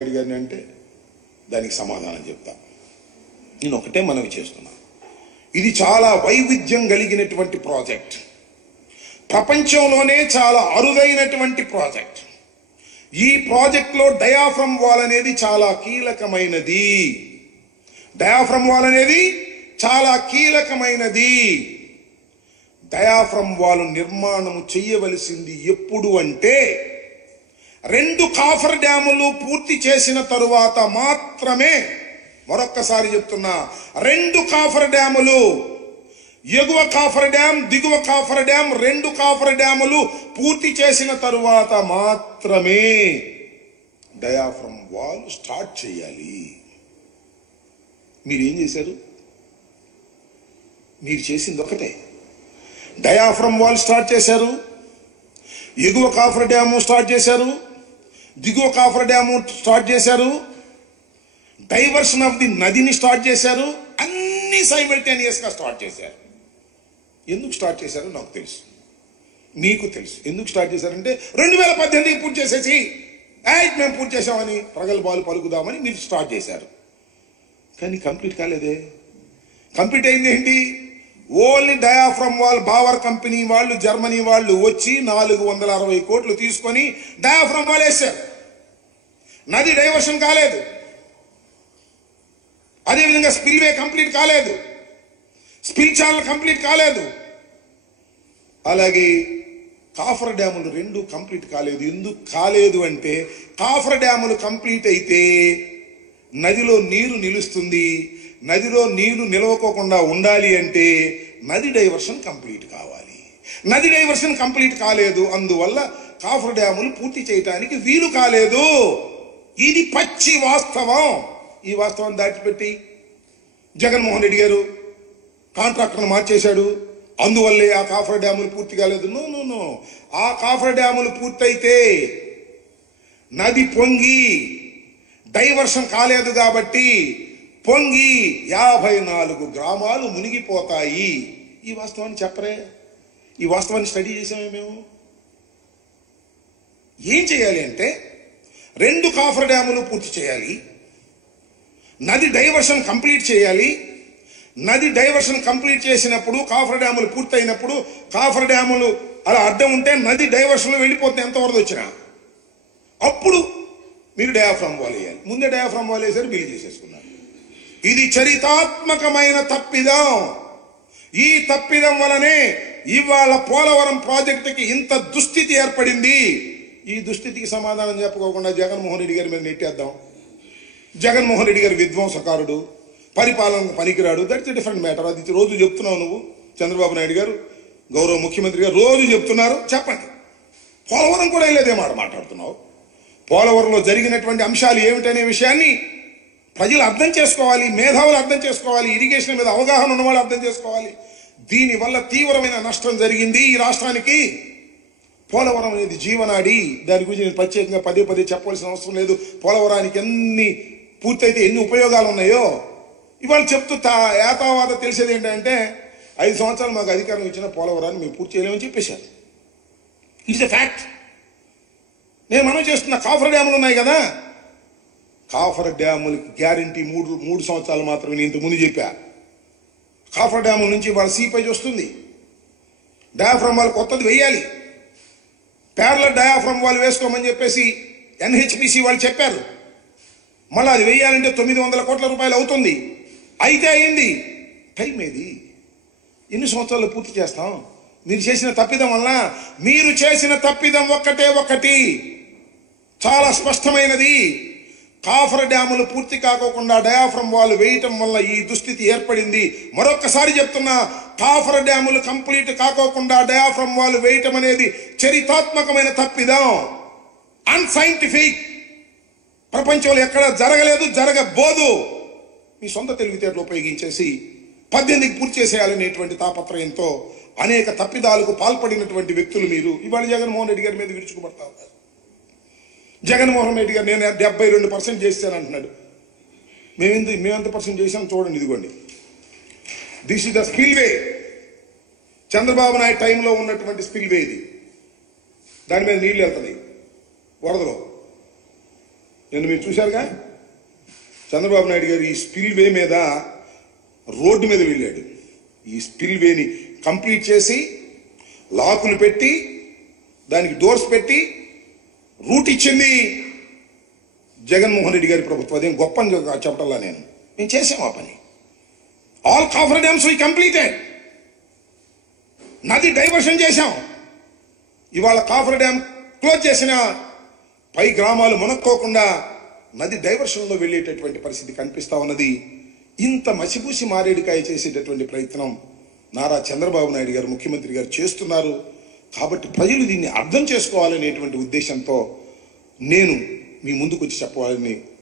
గారిని అంటే దానికి సమాధానం చెప్తా. నేను ఒకటే మనవి చేస్తున్నా, ఇది చాలా వైవిధ్యం కలిగినటువంటి ప్రాజెక్ట్, ప్రపంచంలోనే చాలా అరుదైనటువంటి ప్రాజెక్ట్. ఈ ప్రాజెక్ట్లో డయాఫ్రమ్ వాల్ అనేది చాలా కీలకమైనది. డయాఫ్రమ్ వాల్ అనేది చాలా కీలకమైనది. డయాఫ్రమ్ వాల్ నిర్మాణం చేయవలసింది ఎప్పుడు అంటే 2 కాఫర్ డ్యాములు పూర్తి చేసిన తరువాత మాత్రమే. మరొక్కసారి చెప్తున్నా, 2 కాఫర్ డ్యాములు, ఎగువ కాఫర్ డ్యామ్, దిగువ కాఫర్ డ్యామ్, 2 కాఫర్ డ్యాములు పూర్తి చేసిన తరువాత మాత్రమే డయాఫ్రమ్ వాల్ స్టార్ట్ చేయాలి. మీరేం చేశారు? మీరు చేసింది ఒకటే, డయాఫ్రమ్ వాల్ స్టార్ట్ చేశారు, ఎగువ కాఫర్ డ్యాము స్టార్ట్ చేశారు, దిగువ కాఫర్ డ్యాము స్టార్ట్ చేశారు, డైవర్షన్ ఆఫ్ ది నదిని స్టార్ట్ చేశారు. అన్ని సైమల్టేనియస్ గా స్టార్ట్ చేశారు. ఎందుకు స్టార్ట్ చేశారో నాకు తెలుసు, మీకు తెలుసు. ఎందుకు స్టార్ట్ చేశారంటే 2018 పూర్తి చేసేసి మేము పూర్తి చేసామని ప్రగల్భాలు పలుకుదామని మీరు స్టార్ట్ చేశారు. కానీ కంప్లీట్ కాలేదే. కంప్లీట్ అయింది ఏంటి? Only diaphragm wall Bauer company వాళ్ళు, జర్మనీ వాళ్ళు వచ్చి 460 కోట్లు తీసుకొని డయాఫ్రమ్ వాల్ వేశారు. నది డైవర్షన్ కాలేదు. అదేవిధంగా స్పిల్వే కంప్లీట్ కాలేదు, స్పిల్ ఛానల్ కంప్లీట్ కాలేదు. అలాగే కాఫర్ డ్యాములు 2 కంప్లీట్ కాలేదు. ఎందుకు కాలేదు అంటే, కాఫర్ డ్యాములు కంప్లీట్ అయితే నదిలో నీరు నిలుస్తుంది. నదిలో నీళ్లు నిలవకోకుండా ఉండాలి అంటే నది డైవర్షన్ కంప్లీట్ కావాలి. నది డైవర్షన్ కంప్లీట్ కాలేదు, అందువల్ల కాఫర్ డ్యాములు పూర్తి చేయడానికి వీలు కాలేదు. ఇది పచ్చి వాస్తవం. ఈ వాస్తవాన్ని దాటిపెట్టి జగన్మోహన్ రెడ్డి గారు కాంట్రాక్టర్ను మార్చేశాడు, అందువల్లే ఆ కాఫర్ డ్యాములు పూర్తి కాలేదు. నో, ఆ కాఫర్ డ్యాములు పూర్తయితే నది పొంగి డైవర్షన్ కాలేదు కాబట్టి పొంగి 54 గ్రామాలు మునిగిపోతాయి. ఈ వాస్తవాన్ని చెప్పరే? ఈ వాస్తవాన్ని స్టడీ చేసామే మేము. ఏం చేయాలి అంటే 2 కాఫర్ డ్యాములు పూర్తి చేయాలి, నది డైవర్షన్ కంప్లీట్ చేయాలి. నది డైవర్షన్ కంప్లీట్ చేసినప్పుడు, కాఫర్ డ్యాములు పూర్తయినప్పుడు, కాఫర్ డ్యాములు అలా అడ్డం ఉంటే నది డైవర్షన్లో వెళ్ళిపోతుంది ఎంత వరద వచ్చినా. అప్పుడు మీరు డయాఫ్రమ్ వాల్ వేయాలి. ముందే డయాఫ్రమ్ వాల్ వేసారు, బిల్లు చేసేసుకున్నారు. ఇది చరితాత్మకమైన తప్పిదం. ఈ తప్పిదం వలనే ఇవాళ పోలవరం ప్రాజెక్టుకి ఇంత దుస్థితి ఏర్పడింది. ఈ దుస్థితికి సమాధానం చెప్పుకోకుండా జగన్మోహన్ రెడ్డి గారి మీద నెట్టేద్దాం. జగన్మోహన్ రెడ్డి గారి విధ్వంసకారుడు, పరిపాలన పనికిరాడు. That's different matter. అది రోజు చెప్తున్నావు నువ్వు. చంద్రబాబు నాయుడు గారు, గౌరవ ముఖ్యమంత్రి గారు రోజు చెప్తున్నారు. చెప్పండి, పోలవరం కూడా వెళ్ళేదే మాట మాట్లాడుతున్నావు. పోలవరంలో జరిగినటువంటి అంశాలు ఏమిటనే విషయాన్ని ప్రజలు అర్థం చేసుకోవాలి, మేధావులు అర్థం చేసుకోవాలి, ఇరిగేషన్ మీద అవగాహన ఉన్న వాళ్ళు అర్థం చేసుకోవాలి. దీనివల్ల తీవ్రమైన నష్టం జరిగింది ఈ రాష్ట్రానికి. పోలవరం అనేది జీవనాడి. దాని గురించి నేను ప్రత్యేకంగా పదే చెప్పవలసిన అవసరం లేదు. పోలవరానికి ఎన్ని పూర్తయితే ఎన్ని ఉపయోగాలు ఉన్నాయో ఇవాళ చెప్తూ ఏతావాత తెలిసేది ఏంటంటే 5 సంవత్సరాలు మాకు అధికారం ఇచ్చిన పోలవరాన్ని మేము పూర్తి చేయలేమని చెప్పేశారు. It's a fact. నేను మనం చేస్తున్న కాఫర్ డ్యాములు ఉన్నాయి కదా, కాఫర్ డ్యాములకి గ్యారంటీ 3 సంవత్సరాలు మాత్రమే. నేను ఇంతకుముందు చెప్పా, కాఫర్ డ్యాముల నుంచి వాళ్ళ సీపేజ్ వస్తుంది. డయాఫ్రమ్ వాల్ కొత్తది వేయాలి. ప్యారలల్ డయాఫ్రమ్ వాల్ వేసుకోమని చెప్పేసి ఎన్హెచ్పిసి వాళ్ళు చెప్పారు. మళ్ళీ అది వేయాలంటే 900 కోట్ల రూపాయలు అవుతుంది. అయితే అయింది. టైం ఏది? ఎన్ని సంవత్సరాలు పూర్తి చేస్తాం? మీరు చేసిన తప్పిదం వల్ల, మీరు చేసిన తప్పిదం ఒక్కటి చాలా స్పష్టమైనది. కాఫర్ డ్యాములు పూర్తి కాకోకుండా డయాఫ్రమ్ వాల్ వేయటం వల్ల ఈ దుస్థితి ఏర్పడింది. మరొక్కసారి చెప్తున్నా, కాఫర్ డ్యాములు కంప్లీట్ కాకోకుండా డయాఫ్రమ్ వాల్ వేయటం అనేది చరితాత్మకమైన తప్పిదం, అన్సైంటిఫిక్. ప్రపంచంలో ఎక్కడ జరగలేదు, జరగబోదు. మీ సొంత తెలివితేటలు ఉపయోగించేసి 18కి పూర్తి చేసేయాలనేటువంటి తాపత్రయంతో అనేక తప్పిదాలకు పాల్పడినటువంటి వ్యక్తులు మీరు. ఇవాళ జగన్మోహన్ రెడ్డి గారి మీద విరుచుకుపడతా ఉన్నారు. జగన్మోహన్ రెడ్డి గారు నేను 72% చేశానంటున్నాడు. మేమెంత పర్సెంట్ చేశాం చూడండి, ఇదిగోండి. This is the spillway. Chandrababu Naidu టైంలో ఉన్నటువంటి స్పిల్వే ఇది. దాని మీద నీళ్లు వెళ్తుంది వరదలో. నిన్న మీరు చూశారుగా, చంద్రబాబు నాయుడు గారు ఈ స్పిల్ వే మీద రోడ్డు మీద వెళ్ళాడు. ఈ స్పిల్ వేని కంప్లీట్ చేసి లాకులు పెట్టి దానికి డోర్స్ పెట్టి రూట్ ఇచ్చింది జగన్మోహన్ రెడ్డి గారి ప్రభుత్వం. అదేం గొప్ప చెప్పటల్లా మేము చేసాం ఆ పని. ఆల్ కాఫర్ డ్యామ్స్ వి కంప్లీటెడ్. నది డైవర్షన్ చేశాం. ఇవాళ కాఫర్ డ్యామ్ క్లోజ్ చేసిన పై గ్రామాలు మునక్కోకుండా నది డైవర్షన్లో వెళ్ళేటటువంటి పరిస్థితి కనిపిస్తా ఉన్నది. ఇంత మసిపూసి మారేడుకాయ చేసేటటువంటి ప్రయత్నం నారా చంద్రబాబు నాయుడు గారు ముఖ్యమంత్రి గారు చేస్తున్నారు. కాబట్టి ప్రజలు దీన్ని అర్థం చేసుకోవాలనేటువంటి ఉద్దేశంతో నేను మీ ముందుకు వచ్చి చెప్పాలని